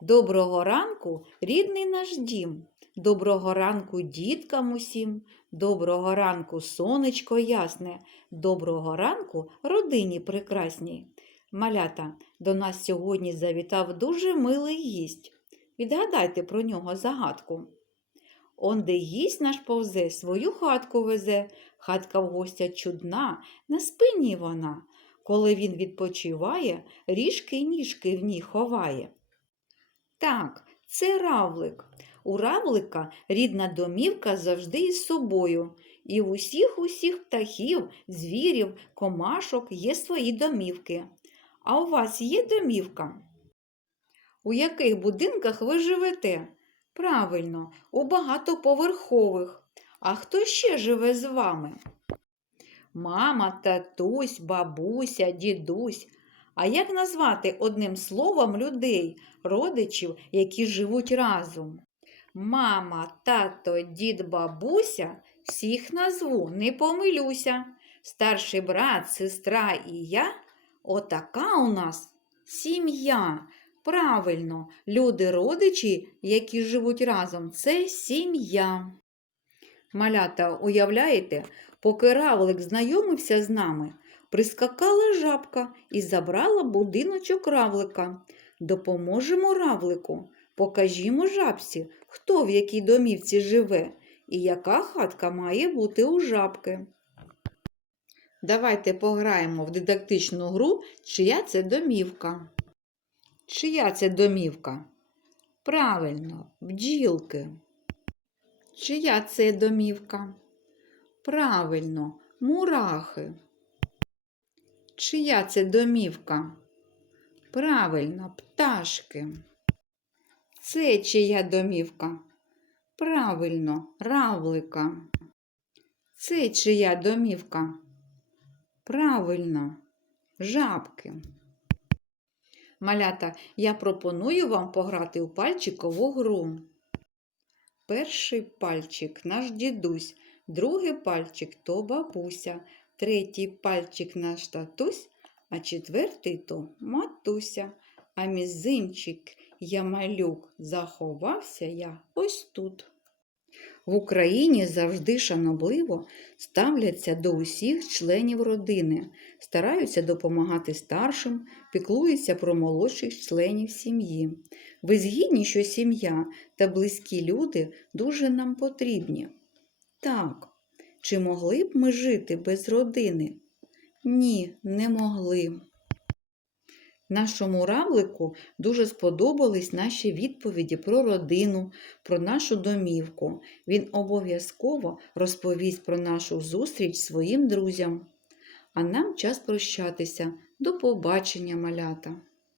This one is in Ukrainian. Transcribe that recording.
Доброго ранку, рідний наш дім. Доброго ранку діткам усім. Доброго ранку, сонечко ясне. Доброго ранку, родині прекрасній. Малята, до нас сьогодні завітав дуже милий гість. Відгадайте про нього загадку. Онде гість наш повзе, свою хатку везе. Хатка в гостя чудна, на спині вона. Коли він відпочиває, ріжки й ніжки в ній ховає. Так, це равлик. У равлика рідна домівка завжди із собою. І в усіх усіх птахів, звірів, комашок є свої домівки. А у вас є домівка? У яких будинках ви живете? Правильно, у багатоповерхових. А хто ще живе з вами? Мама, татусь, бабуся, дідусь. А як назвати одним словом людей, родичів, які живуть разом? Мама, тато, дід, бабуся, всіх назву, не помилюся. Старший брат, сестра і я отака у нас сім'я. Правильно, люди родичі, які живуть разом, це сім'я. Малята, уявляєте, поки равлик знайомився з нами, прискакала жабка і забрала будиночок равлика. Допоможемо равлику, покажімо жабці, хто в якій домівці живе і яка хатка має бути у жабки. Давайте пограємо в дидактичну гру, чия це домівка. Чия це домівка? Правильно, бджілки. Чия це домівка? Правильно, мурахи. Чия це домівка? Правильно, пташки. Це чия домівка? Правильно, равлика. Це чия домівка? Правильно, жабки. Малята, я пропоную вам пограти у пальчикову гру. Перший пальчик наш дідусь, другий пальчик то бабуся, третій пальчик наш татусь, а четвертий то матуся. А мізинчик я малюк, заховався я ось тут. В Україні завжди шанобливо ставляться до усіх членів родини, стараються допомагати старшим, піклуються про молодших членів сім'ї. Ви згідні, що сім'я та близькі люди дуже нам потрібні. Так, чи могли б ми жити без родини? Ні, не могли. Нашому равлику дуже сподобались наші відповіді про родину, про нашу домівку. Він обов'язково розповість про нашу зустріч своїм друзям. А нам час прощатися. До побачення, малята!